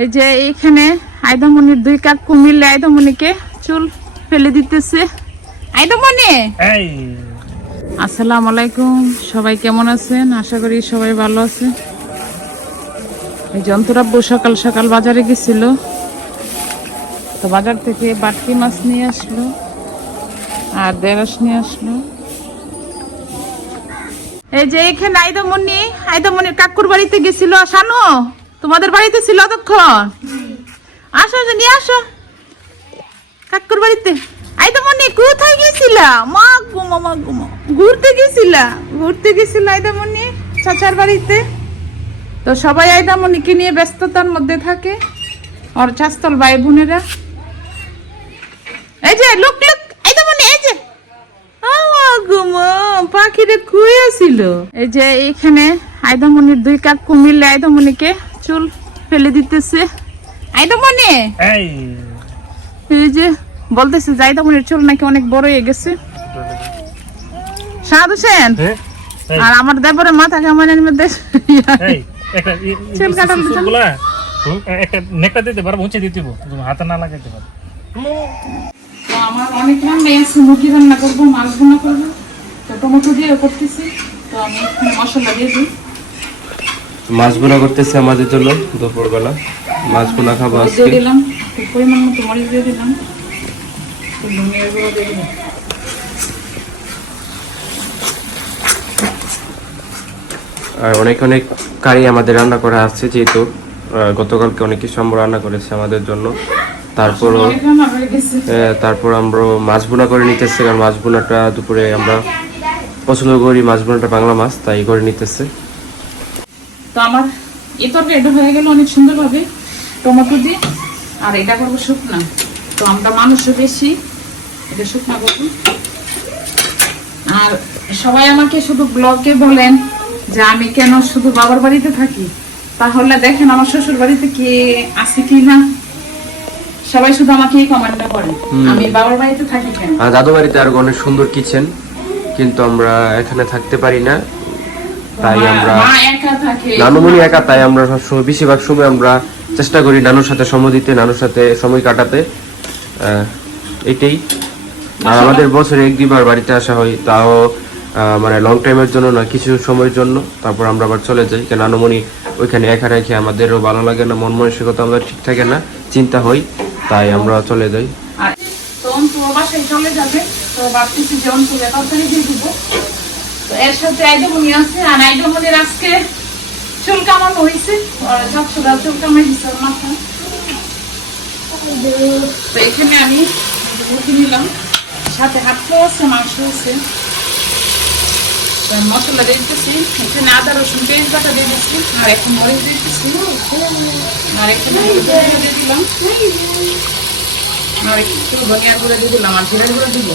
এই যে এইখানে আইদামনির দুই কাকু মিলে আইদামনিকে চুল ফেলে দিতেছে। আইদামনি এই। আসসালামু আলাইকুম সবাই কেমন আছেন? আশা করি সবাই ভালো আছে এই যন্ত্রাব্বু সকাল সকাল বাজারে গেছিল। তো বাজার থেকে বাটকি মাছ নিয়ে আসলো আর দেড়াস নিয়ে আসলো। এই যে এখানে আইদামনি আইদামনির কাকুর বাড়িতে গেছিল শানু। তোমাদের বাড়িতে ছিল তখন আসো আসো, নিয়ে আসো। কাকুর বাড়িতে। আইদামনি কোথায় গেছিলা? মা গুমা মা। গুমা ঘুরতে গেছিলা? ঘুরতে গেছিলা আইদামনি চাচার বাড়িতে। তো সবাই আইদামনিকে নিয়ে ব্যস্ততার মধ্যে থাকে? ওর চাস্তল ভাই বোনেরা। এই যে, লোক লোক আইদামনি এই যে। গুমা পাখিরে খুঁয়েছিল এই যে, এইখানে আইদামনির দুই কাকু মিলে আইদামনিকে চুল ফেলে দিতেছে। আইদামনি এই। এই যে বলতেছে জাইদামনির চুল নাকি অনেক বড় হয়ে গেছে। সাদ হোসেন হ্যাঁ? আর আমার দেবরের মাথা কেমনের মধ্যে চুল দিতাম। একটা নেকটা দিতে পারব উঁচে দিতে তুমি হাতে না লাগাইতে পারব। আমার অনেক রান্না আছে মুরগি রান্না করব মাছ রান্না করব। তো টমেটো দিয়ে করতেছি তো আমি মশলা দিয়ে দিই। মাছ বোনা করতেছে আমাদের জন্য দুপুরবেলা। মাছ বোনা খাব আজকে। দিলাম। পরিমাণ মতো মরিচ দিয়ে দিলাম। একটু গুঁড়ো দিয়ে দিলাম। আর অনেক অনেক কারি আমাদের রান্না করা আছে যেহেতু গতকালকে অনেক কিছু আমরা রান্না করেছে আমাদের জন্য। তারপরও আহ, তারপর আমরা মাছ বোনা করে নিতেছি কারণ মাছ বোনাটা দুপুরে আমরা পছন্দ করি মাছ বোনাটা বাংলা মাছ তাই করে নিতেছে। তো আমার এই তরকারিটা হয়ে গেল অনেক সুন্দরভাবে টমেটো দিয়ে। আর এটা করব শুকনা। তো আমরা মানুষও বেশি। এটা শুকনা করব। আর সবাই আমাকে শুধু ব্লগে বলেন যে আমি কেন শুধু বাবার বাড়িতে থাকি। তাহলে দেখেন আমার শ্বশুর বাড়িতে কে আছে কি না। সবাই শুধু আমাকে এই কমেন্টটা করে আমি বাবার বাড়িতে থাকি কেন? আর দাদু বাড়িতে আর অনেক সুন্দর কিচেন কিন্তু আমরা এখানে থাকতে পারি না। তাই আমরা নানুমণি একা তাই আমরা সবসময় বেশিরভাগ সময় আমরা চেষ্টা করি নানুর সাথে সময় দিতে নানুর সাথে সময় কাটাতে। এটাই। আর আমাদের বছরে এক দুইবার বাড়িতে আসা হয় তাও মানে লং টাইমের জন্য না কিছু সময়ের জন্য। তারপর আমরা আবার চলে যাই কেন নানুমণি ওইখানে একা রেখে আমাদেরও ভালো লাগে না মন মানসিকতা আমাদের ঠিক থাকে না চিন্তা হয় তাই আমরা চলে যাই। আর তো অন্তু বাসায় চলে যাবে তো ভাবতেছি যে অন্তুকে তরকারি দিয়ে দিব। এর সাথে আইডমনি আছে, আর আইডমনির আজকে চুল কামানো হয়েছে আর ঝকঝকা চুল কামাই দিছে ওর মাথা। তো এখানে আমি মুরগি নিলাম। সাথে হাত আছে, মাংস আছে। মশলা দিয়ে দিতেছি। এখানে আদা, রসুন, পেঁয়াজ বাটা দিয়ে দিচ্ছি। আর এখন মরিচ দিয়ে দিচ্ছি। আর এখানে দিয়ে দিলাম। আর একটু ধনিয়ার গুঁড়ো দিয়ে দিলাম, আর জিরার গুঁড়ো দিব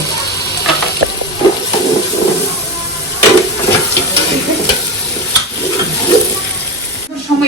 সময়